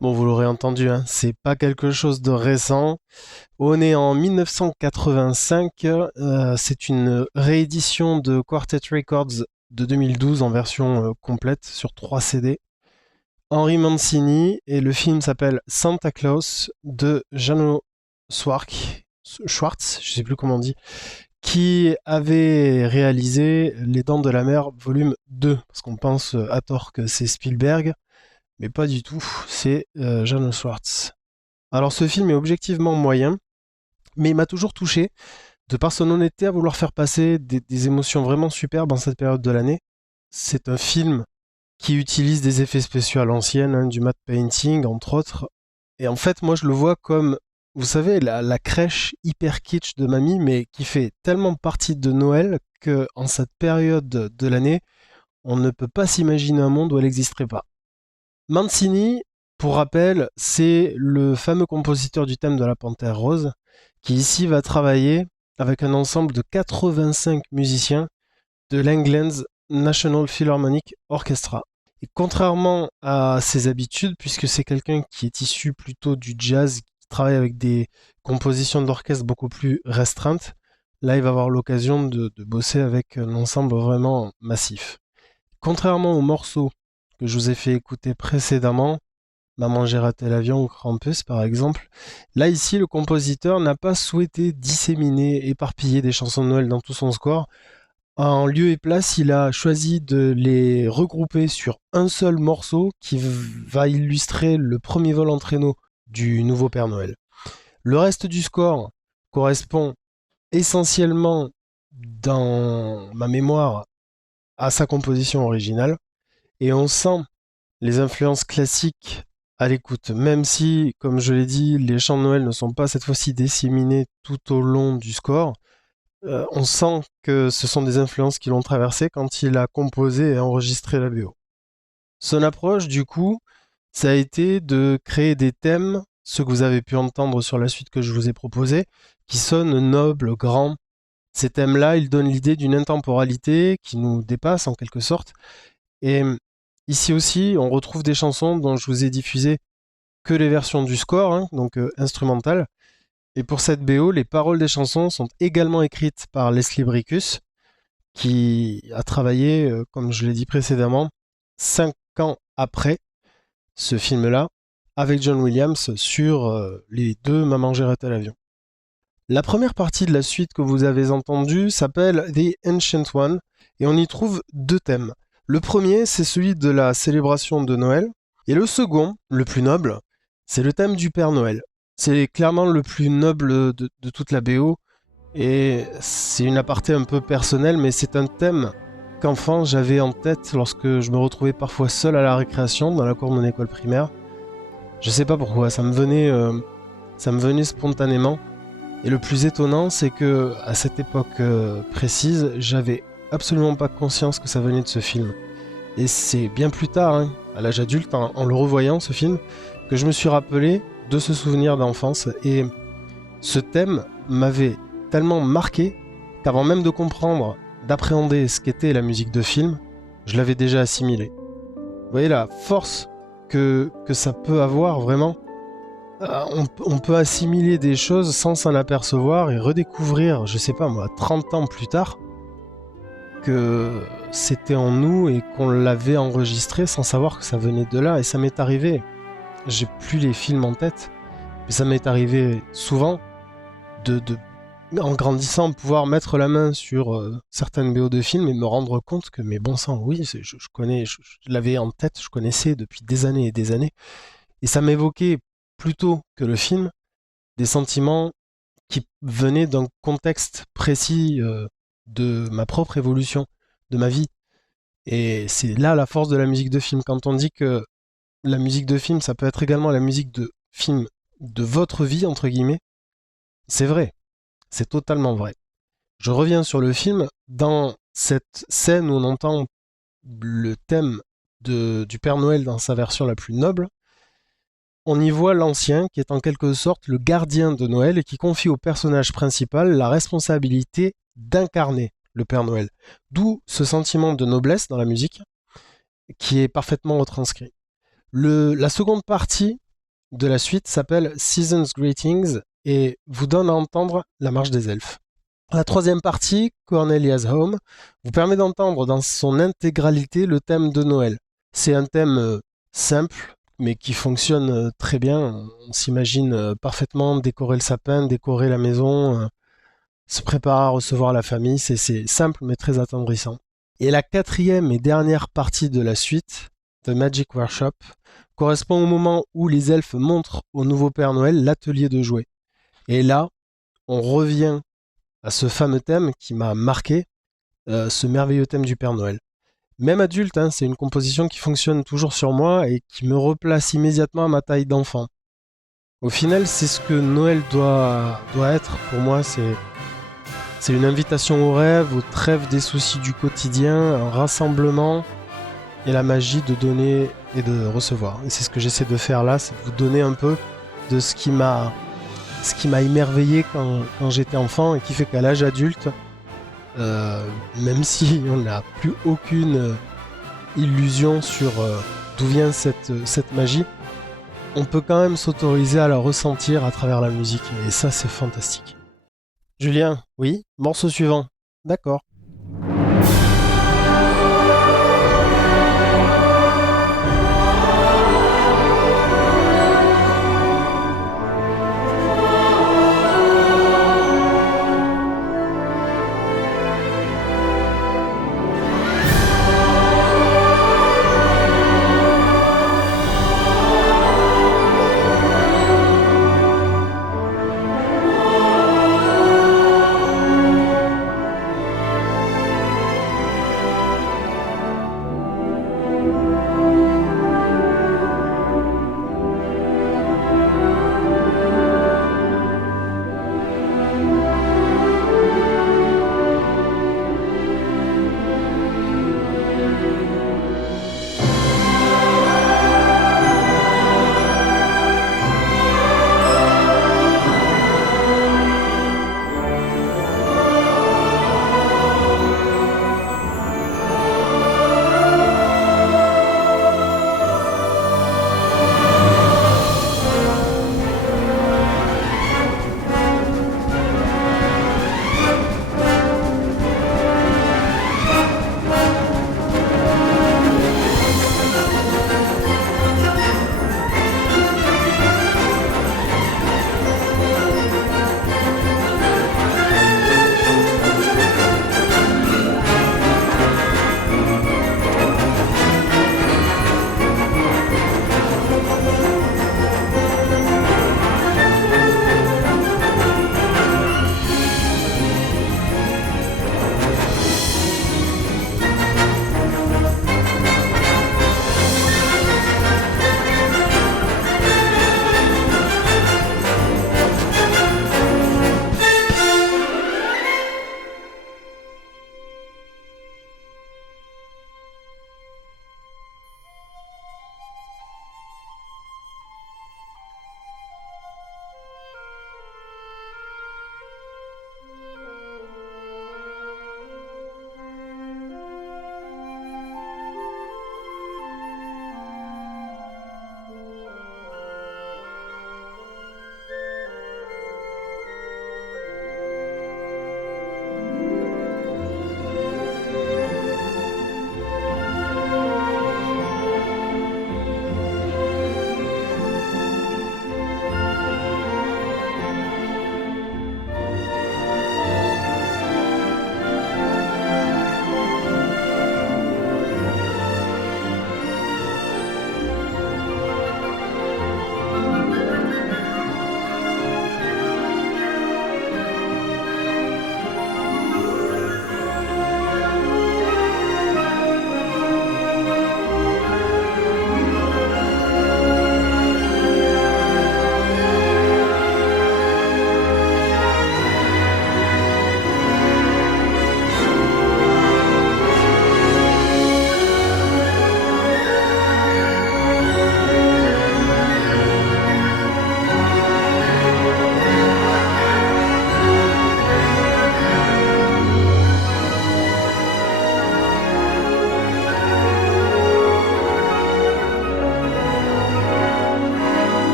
Bon, vous l'aurez entendu, hein, c'est pas quelque chose de récent. On est en 1985. C'est une réédition de Quartet Records de 2012 en version complète sur 3 CD. Henry Mancini et le film s'appelle Santa Claus de Jano Schwartz, je sais plus comment on dit, qui avait réalisé Les Dents de la Mer volume 2, parce qu'on pense à tort que c'est Spielberg, mais pas du tout, c'est Jano Schwartz. Alors ce film est objectivement moyen, mais il m'a toujours touché, de par son honnêteté à vouloir faire passer des émotions vraiment superbes en cette période de l'année. C'est un film qui utilise des effets spéciaux à l'ancienne, hein, du matte painting entre autres. Et en fait, moi je le vois comme, vous savez, la crèche hyper kitsch de mamie, mais qui fait tellement partie de Noël que en cette période de l'année, on ne peut pas s'imaginer un monde où elle n'existerait pas. Mancini, pour rappel, c'est le fameux compositeur du thème de la Panthère Rose, qui ici va travailler avec un ensemble de 85 musiciens de l'England's National Philharmonic Orchestra. Et contrairement à ses habitudes, puisque c'est quelqu'un qui est issu plutôt du jazz, qui travaille avec des compositions d'orchestre beaucoup plus restreintes, là il va avoir l'occasion de bosser avec un ensemble vraiment massif. Contrairement aux morceaux que je vous ai fait écouter précédemment, Maman j'ai raté l'avion ou Krampus par exemple, là ici le compositeur n'a pas souhaité disséminer, éparpiller des chansons de Noël dans tout son score. En lieu et place, il a choisi de les regrouper sur un seul morceau qui va illustrer le premier vol en traîneau du nouveau Père Noël. Le reste du score correspond essentiellement dans ma mémoire à sa composition originale et on sent les influences classiques à l'écoute, même si, comme je l'ai dit, les chants de Noël ne sont pas cette fois-ci disséminés tout au long du score. On sent que ce sont des influences qui l'ont traversé quand il a composé et enregistré la BO. Son approche, du coup, ça a été de créer des thèmes, ceux que vous avez pu entendre sur la suite que je vous ai proposée, qui sonnent nobles, grands. Ces thèmes-là, ils donnent l'idée d'une intemporalité qui nous dépasse en quelque sorte. Et ici aussi, on retrouve des chansons dont je vous ai diffusé que les versions du score, hein, donc instrumentales. Et pour cette BO, les paroles des chansons sont également écrites par Leslie Bricus, qui a travaillé, comme je l'ai dit précédemment, 5 ans après ce film-là, avec John Williams sur les deux Maman j'ai raté l'avion. La première partie de la suite que vous avez entendue s'appelle The Ancient One, et on y trouve 2 thèmes. Le premier, c'est celui de la célébration de Noël, et le second, le plus noble, c'est le thème du Père Noël. C'est clairement le plus noble de toute la BO, et c'est une aparté un peu personnelle, mais c'est un thème qu'enfant j'avais en tête lorsque je me retrouvais parfois seul à la récréation dans la cour de mon école primaire. Je sais pas pourquoi, ça me venait spontanément. Et le plus étonnant, c'est que à cette époque précise, j'avais absolument pas conscience que ça venait de ce film. Et c'est bien plus tard, hein, à l'âge adulte, en le revoyant ce film, que je me suis rappelé de ce souvenir d'enfance. Et ce thème m'avait tellement marqué qu'avant même de comprendre, d'appréhender ce qu'était la musique de film, je l'avais déjà assimilé. Vous voyez la force que ça peut avoir vraiment. On peut assimiler des choses sans s'en apercevoir et redécouvrir, je sais pas moi, 30 ans plus tard, que c'était en nous et qu'on l'avait enregistré sans savoir que ça venait de là. Et ça m'est arrivé, j'ai plus les films en tête, mais ça m'est arrivé souvent de en grandissant, pouvoir mettre la main sur certaines BO de films et me rendre compte que, mais bon sang, oui, je connais, je l'avais en tête, je connaissais depuis des années et des années. Et ça m'évoquait, plutôt que le film, des sentiments qui venaient d'un contexte précis de ma propre évolution, de ma vie. Et c'est là la force de la musique de film. Quand on dit que la musique de film, ça peut être également la musique de film de votre vie, entre guillemets, c'est vrai. C'est totalement vrai. Je reviens sur le film. Dans cette scène où on entend le thème du Père Noël dans sa version la plus noble, on y voit l'ancien qui est en quelque sorte le gardien de Noël et qui confie au personnage principal la responsabilité d'incarner le Père Noël. D'où ce sentiment de noblesse dans la musique qui est parfaitement retranscrit. La seconde partie de la suite s'appelle Season's Greetings et vous donne à entendre la marche des elfes. La troisième partie, Cornelia's Home, vous permet d'entendre dans son intégralité le thème de Noël. C'est un thème simple, mais qui fonctionne très bien. On s'imagine parfaitement décorer le sapin, décorer la maison, se préparer à recevoir la famille. C'est simple, mais très attendrissant. Et la quatrième et dernière partie de la suite, The Magic Workshop, correspond au moment où les elfes montrent au nouveau Père Noël l'atelier de jouets. Et là, on revient à ce fameux thème qui m'a marqué, ce merveilleux thème du Père Noël. Même adulte, c'est une composition qui fonctionne toujours sur moi et qui me replace immédiatement à ma taille d'enfant. Au final, c'est ce que Noël doit être pour moi, c'est une invitation au rêve, au trêve des soucis du quotidien, un rassemblement et la magie de donner et de recevoir. Et c'est ce que j'essaie de faire là, c'est de vous donner un peu de ce qui m'a émerveillé quand j'étais enfant et qui fait qu'à l'âge adulte, même si on n'a plus aucune illusion sur d'où vient cette magie, on peut quand même s'autoriser à la ressentir à travers la musique. Et ça, c'est fantastique. Julien, oui, morceau suivant. D'accord.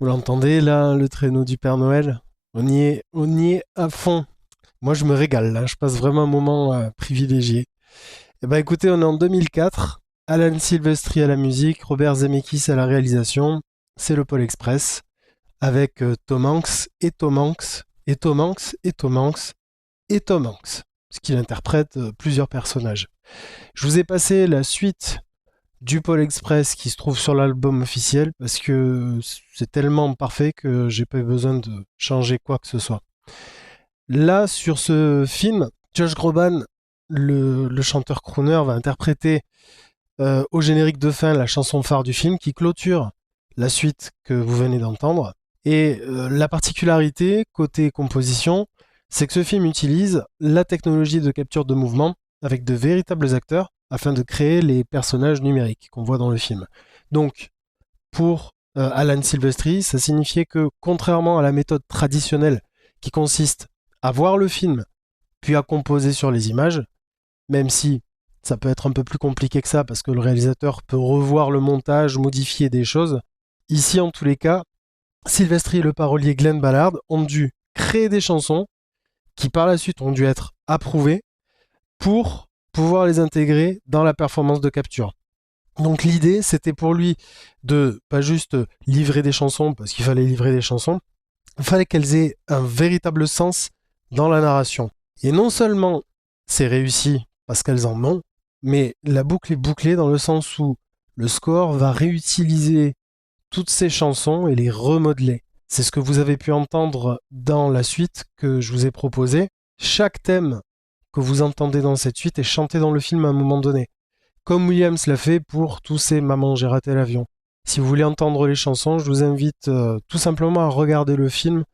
Vous l'entendez là, le traîneau du Père Noël? On y est à fond. Moi, je me régale là. Je passe vraiment un moment privilégié. Eh ben, écoutez, on est en 2004. Alan Silvestri à la musique, Robert Zemeckis à la réalisation. C'est le Pôle Express avec Tom Hanks et Tom Hanks et Tom Hanks et Tom Hanks et Tom Hanks, parce qu'il interprète plusieurs personnages. Je vous ai passé la suite du Pôle Express qui se trouve sur l'album officiel parce que c'est tellement parfait que j'ai pas eu besoin de changer quoi que ce soit. Là, sur ce film, Josh Groban, le chanteur crooner, va interpréter au générique de fin la chanson phare du film qui clôture la suite que vous venez d'entendre. Et la particularité, côté composition, c'est que ce film utilise la technologie de capture de mouvement avec de véritables acteurs afin de créer les personnages numériques qu'on voit dans le film. Donc, pour Alan Silvestri, ça signifiait que, contrairement à la méthode traditionnelle qui consiste à voir le film puis à composer sur les images, même si ça peut être un peu plus compliqué que ça parce que le réalisateur peut revoir le montage, modifier des choses. Ici, en tous les cas, Silvestri et le parolier Glenn Ballard ont dû créer des chansons qui par la suite ont dû être approuvées pour pouvoir les intégrer dans la performance de capture. Donc l'idée, c'était pour lui de pas juste livrer des chansons parce qu'il fallait livrer des chansons, il fallait qu'elles aient un véritable sens dans la narration. Et non seulement c'est réussi parce qu'elles en ont, mais la boucle est bouclée dans le sens où le score va réutiliser toutes ces chansons et les remodeler. C'est ce que vous avez pu entendre dans la suite que je vous ai proposée. Chaque thème que vous entendez dans cette suite est chanté dans le film à un moment donné, comme Williams l'a fait pour tous ces Maman j'ai raté l'avion. Si vous voulez entendre les chansons, je vous invite tout simplement à regarder le film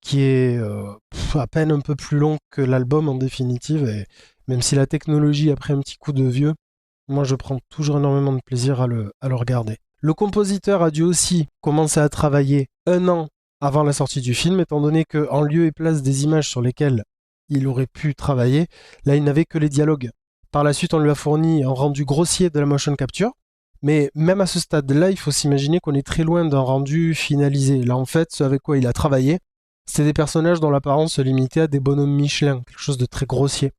qui est à peine un peu plus long que l'album en définitive. Et même si la technologie a pris un petit coup de vieux, moi je prends toujours énormément de plaisir à le regarder. Le compositeur a dû aussi commencer à travailler un an avant la sortie du film, étant donné qu'en lieu et place des images sur lesquelles il aurait pu travailler, là il n'avait que les dialogues. Par la suite, on lui a fourni un rendu grossier de la motion capture, mais même à ce stade-là, il faut s'imaginer qu'on est très loin d'un rendu finalisé. Là, en fait, ce avec quoi il a travaillé, c'était des personnages dont l'apparence se limitait à des bonhommes Michelin, quelque chose de très grossier.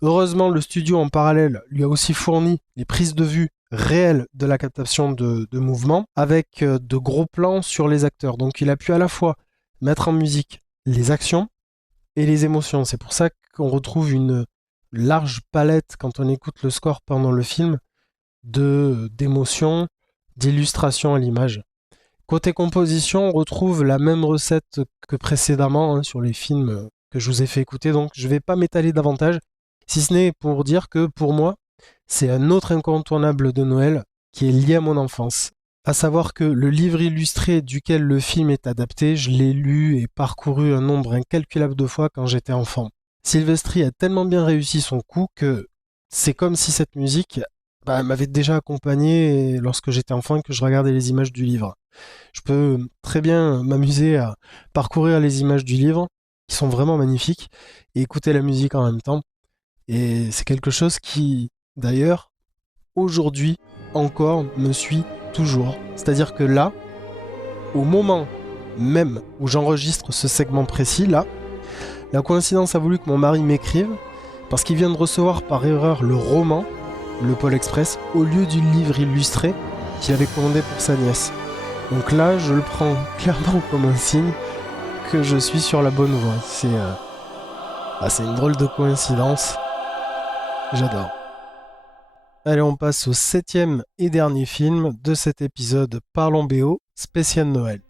Heureusement, le studio en parallèle lui a aussi fourni les prises de vue réelles de la captation de mouvements avec de gros plans sur les acteurs. Donc il a pu à la fois mettre en musique les actions et les émotions. C'est pour ça qu'on retrouve une large palette quand on écoute le score pendant le film d'émotions, d'illustrations à l'image. Côté composition, on retrouve la même recette que précédemment sur les films que je vous ai fait écouter, donc je ne vais pas m'étaler davantage, si ce n'est pour dire que pour moi, c'est un autre incontournable de Noël qui est lié à mon enfance. À savoir que le livre illustré duquel le film est adapté, je l'ai lu et parcouru un nombre incalculable de fois quand j'étais enfant. Silvestri a tellement bien réussi son coup que c'est comme si cette musique m'avait déjà accompagné lorsque j'étais enfant et que je regardais les images du livre. Je peux très bien m'amuser à parcourir les images du livre, qui sont vraiment magnifiques, et écouter la musique en même temps. Et c'est quelque chose qui, d'ailleurs, aujourd'hui encore, me suit toujours. C'est-à-dire que là, au moment même où j'enregistre ce segment précis, là, la coïncidence a voulu que mon mari m'écrive, parce qu'il vient de recevoir par erreur le roman, le Pôle Express, au lieu du livre illustré qu'il avait commandé pour sa nièce. Donc là, je le prends clairement comme un signe que je suis sur la bonne voie. C'est une drôle de coïncidence. J'adore. Allez, on passe au septième et dernier film de cet épisode Parlons BO, spécial Noël.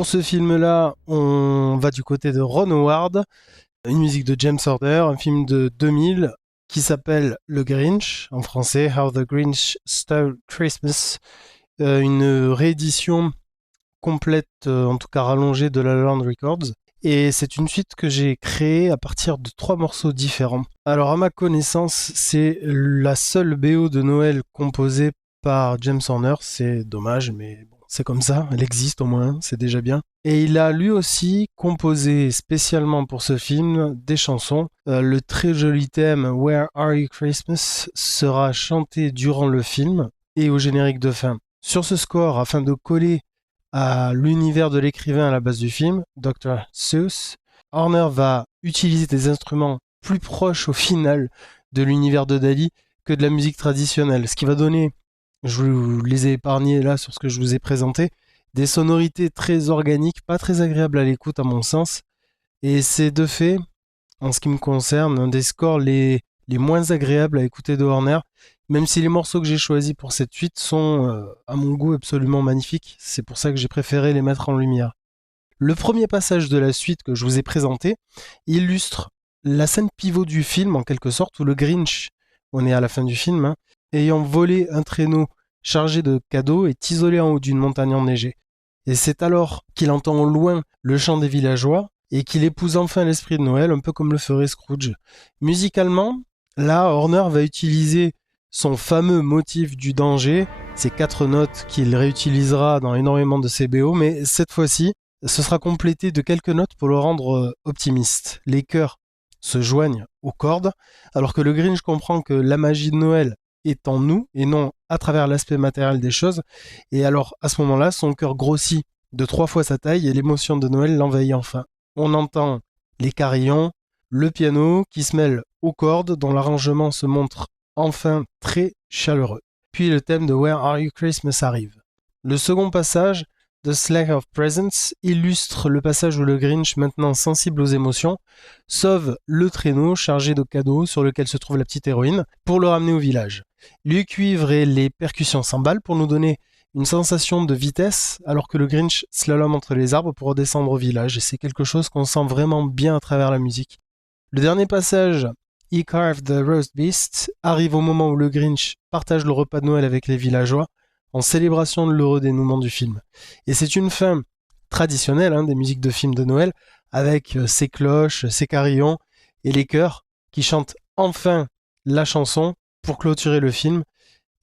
Pour ce film-là, on va du côté de Ron Howard, une musique de James Horner, un film de 2000 qui s'appelle Le Grinch, en français How the Grinch Stole Christmas, une réédition complète, en tout cas rallongée de La La Land Records. Et c'est une suite que j'ai créée à partir de 3 morceaux différents. Alors à ma connaissance, c'est la seule BO de Noël composée par James Horner. C'est dommage, mais bon, c'est comme ça, elle existe au moins, c'est déjà bien. Et il a lui aussi composé spécialement pour ce film des chansons. Le très joli thème Where Are You Christmas sera chanté durant le film et au générique de fin. Sur ce score, afin de coller à l'univers de l'écrivain à la base du film, Dr. Seuss, Horner va utiliser des instruments plus proches au final de l'univers de Dali que de la musique traditionnelle, ce qui va donner, je vous les ai épargnés là sur ce que je vous ai présenté, des sonorités très organiques, pas très agréables à l'écoute à mon sens, et c'est de fait, en ce qui me concerne, un des scores les moins agréables à écouter de Horner, même si les morceaux que j'ai choisis pour cette suite sont, à mon goût, absolument magnifiques. C'est pour ça que j'ai préféré les mettre en lumière. Le premier passage de la suite que je vous ai présenté illustre la scène pivot du film, en quelque sorte, où le Grinch, on est à la fin du film, ayant volé un traîneau chargé de cadeaux, est isolé en haut d'une montagne enneigée. Et c'est alors qu'il entend au loin le chant des villageois et qu'il épouse enfin l'esprit de Noël, un peu comme le ferait Scrooge. Musicalement, là, Horner va utiliser son fameux motif du danger, ces 4 notes qu'il réutilisera dans énormément de ses BO, mais cette fois-ci, ce sera complété de quelques notes pour le rendre optimiste. Les chœurs se joignent aux cordes, alors que le Grinch comprend que la magie de Noël est en nous et non à travers l'aspect matériel des choses, et alors à ce moment-là, son cœur grossit de 3 fois sa taille et l'émotion de Noël l'envahit enfin. On entend les carillons, le piano qui se mêle aux cordes dont l'arrangement se montre enfin très chaleureux. Puis le thème de Where Are You Christmas arrive. Le second passage, The Sleigh of Presents, illustre le passage où le Grinch, maintenant sensible aux émotions, sauve le traîneau chargé de cadeaux sur lequel se trouve la petite héroïne pour le ramener au village. Le cuivre et les percussions s'emballent pour nous donner une sensation de vitesse alors que le Grinch slalome entre les arbres pour redescendre au village, et c'est quelque chose qu'on sent vraiment bien à travers la musique. Le dernier passage, He Carved the Roast Beast, arrive au moment où le Grinch partage le repas de Noël avec les villageois en célébration de l'heureux dénouement du film. Et c'est une fin traditionnelle des musiques de films de Noël, avec ses cloches, ses carillons et les chœurs qui chantent enfin la chanson pour clôturer le film,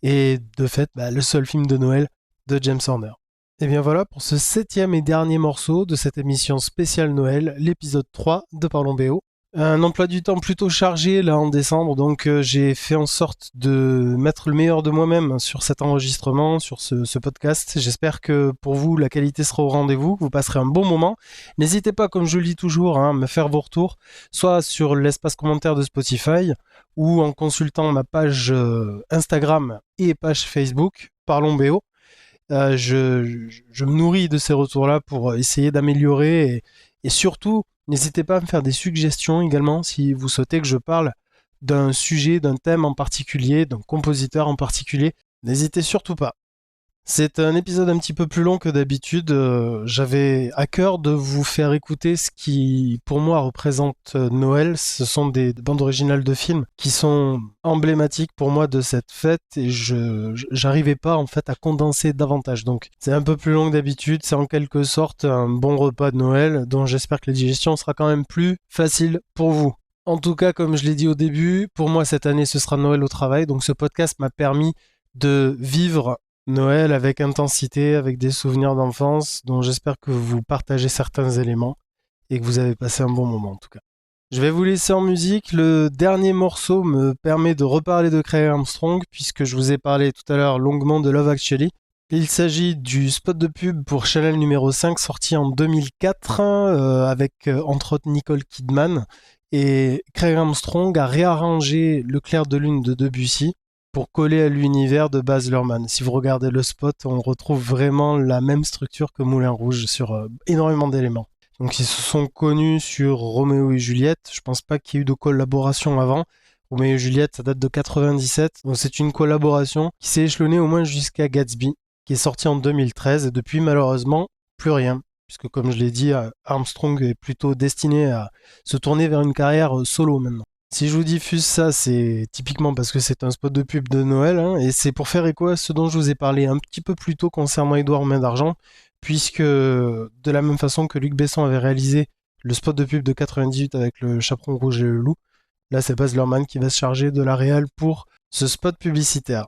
et de fait le seul film de Noël de James Horner. Et bien voilà pour ce 7e et dernier morceau de cette émission spéciale Noël, l'épisode 3 de Parlons BO. Un emploi du temps plutôt chargé là en décembre, donc j'ai fait en sorte de mettre le meilleur de moi-même sur cet enregistrement, sur ce podcast. J'espère que pour vous la qualité sera au rendez-vous, que vous passerez un bon moment. N'hésitez pas, comme je le dis toujours, à me faire vos retours, soit sur l'espace commentaire de Spotify ou en consultant ma page Instagram et page Facebook, Parlons BO. Je me nourris de ces retours-là pour essayer d'améliorer et surtout, n'hésitez pas à me faire des suggestions également si vous souhaitez que je parle d'un sujet, d'un thème en particulier, d'un compositeur en particulier. N'hésitez surtout pas. C'est un épisode un petit peu plus long que d'habitude. J'avais à cœur de vous faire écouter ce qui, pour moi, représente Noël. Ce sont des bandes originales de films qui sont emblématiques pour moi de cette fête et j'arrivais pas en fait à condenser davantage. Donc c'est un peu plus long que d'habitude. C'est en quelque sorte un bon repas de Noël dont j'espère que la digestion sera quand même plus facile pour vous. En tout cas, comme je l'ai dit au début, pour moi cette année ce sera Noël au travail. Donc ce podcast m'a permis de vivre Noël avec intensité, avec des souvenirs d'enfance dont j'espère que vous partagez certains éléments et que vous avez passé un bon moment en tout cas. Je vais vous laisser en musique. Le dernier morceau me permet de reparler de Craig Armstrong puisque je vous ai parlé tout à l'heure longuement de Love Actually. Il s'agit du spot de pub pour Chanel numéro 5 sorti en 2004 avec entre autres Nicole Kidman, et Craig Armstrong a réarrangé Le clair de lune de Debussy pour coller à l'univers de Baz Luhrmann. Si vous regardez le spot, on retrouve vraiment la même structure que Moulin Rouge sur énormément d'éléments. Donc ils se sont connus sur Roméo et Juliette. Je pense pas qu'il y ait eu de collaboration avant. Roméo et Juliette, ça date de 97. Donc c'est une collaboration qui s'est échelonnée au moins jusqu'à Gatsby, qui est sorti en 2013. Et depuis, malheureusement, plus rien. puisque comme je l'ai dit, Armstrong est plutôt destiné à se tourner vers une carrière solo maintenant. Si je vous diffuse ça, c'est typiquement parce que c'est un spot de pub de Noël, hein, et c'est pour faire écho à ce dont je vous ai parlé un petit peu plus tôt concernant Édouard Main d'Argent, puisque de la même façon que Luc Besson avait réalisé le spot de pub de 98 avec le chaperon rouge et le loup, là c'est Baz Luhrmann qui va se charger de la réal pour ce spot publicitaire.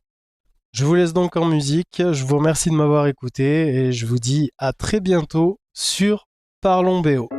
Je vous laisse donc en musique, je vous remercie de m'avoir écouté et je vous dis à très bientôt sur Parlons BO.